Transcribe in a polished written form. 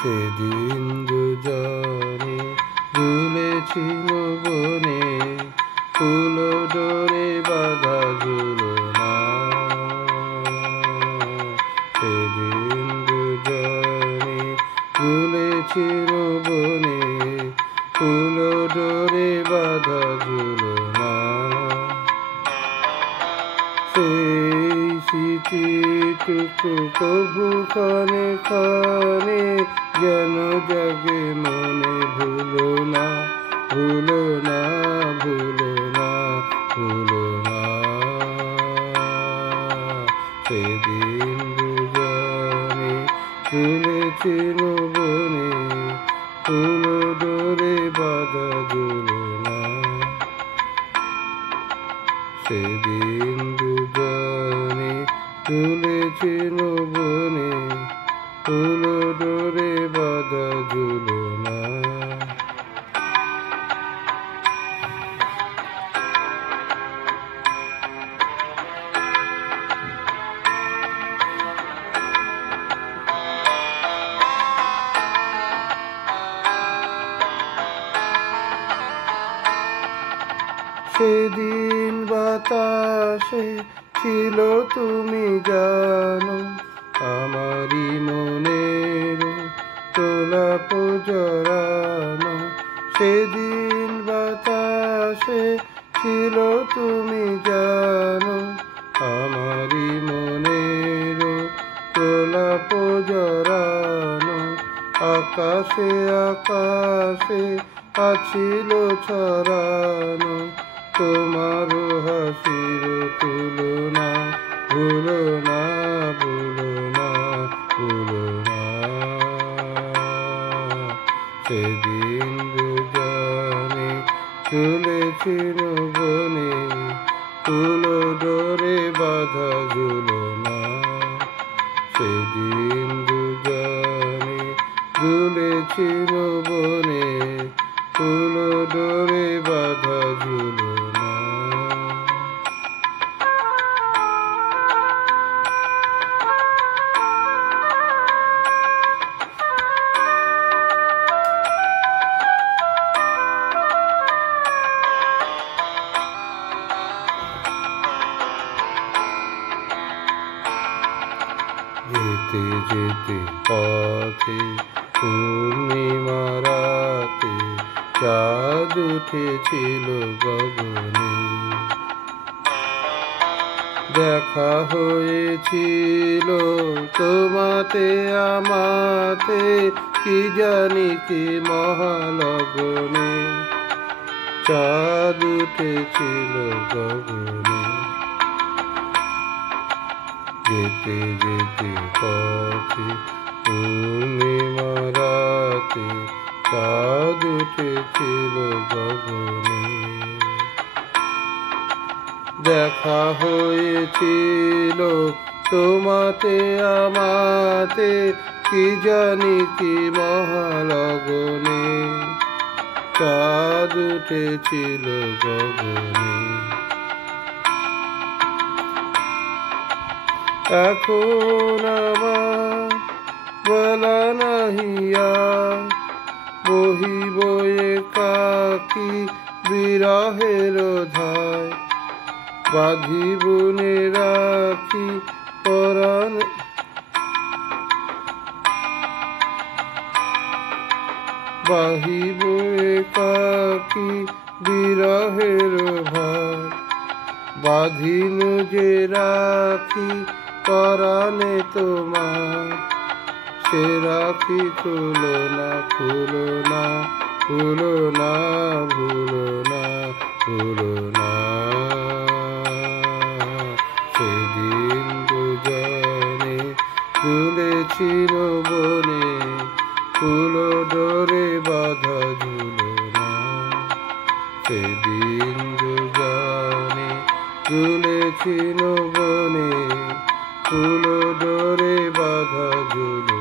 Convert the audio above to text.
সেদিন দুজনে ঝুলেছিল বনে, ফুল ডোরে বাঁধা ঝুলনা। সেদিন দুজনে ঝুলেছিল বনে, ফুল ডোরে বাঁধা ঝুলনা। সেই স্মৃতিটুকু কভু ক্ষণে ক্ষণে যেন জাগে মনে, ভুলো না, ভুলো না, ভুলো না, ভুলো না। সেদিন দুজনে ঝুলেছিল বনে, ফুল ডোরে বাঁধা ঝুলনা। সেদিন দুজনে ঝুলেছিল বনে, ফুল ডোরে বাঁধা ঝুলনা। সেদিন বাতাসে ছিল তুমি জানো, আমারই মনের গোলাপ জড়ানো। সেদিন বাতাসে ছিল তুমি জানো, আমারই মনের গোলাপ জড়ানো। আকাশে আকাশে আছিল ছড়ানো তোমার হাসির তুলনা। ভুলো না, ভুলো না, ভুলো না। সেদিন দুজনে ঝুলেছিল বনে, ফুল ডোরে বাঁধা ঝুলনা। সেদিন দুজনে ঝুলেছিল বনে, ফুল ডোরে বাঁধা ঝুলনা। যেতে যেতে পথে পূর্ণিমা রাতে চাঁদ উঠেছিল গগনে। দেখা হয়েছিল তোমাতে আমাতে, কি জানি কি মহালগনে। চাঁদ উঠেছিল গগনে। যেতে যেতে পথে পূর্ণিমা রাতে চাঁদ উঠেছিল গগনে। দেখা হয়েছিল তোমাতে আমাতে, কি জানি কি মহালগনে। চাঁদ উঠেছিল গগনে। এখন আমার বলা নাহিয়া, বহিব একাকী বিরহের ধায়। বাঁধিব নে রাখি পরাণ, বাহিব একাকী বিরহের ভার। বাঁধিনু যে রাখি পরাণে তোমার, সে রাখি খুলো না, খুলো না, খুলো না, ভুলো না, ভুলো না। সেদিন দুজনে ঝুলেছিল বনে, ফুল ডোরে বাঁধা ঝুলনা। সেদিন দুজনে ঝুলেছিল বনে, ফুল ডোরে বাঁধা ঝুলনা।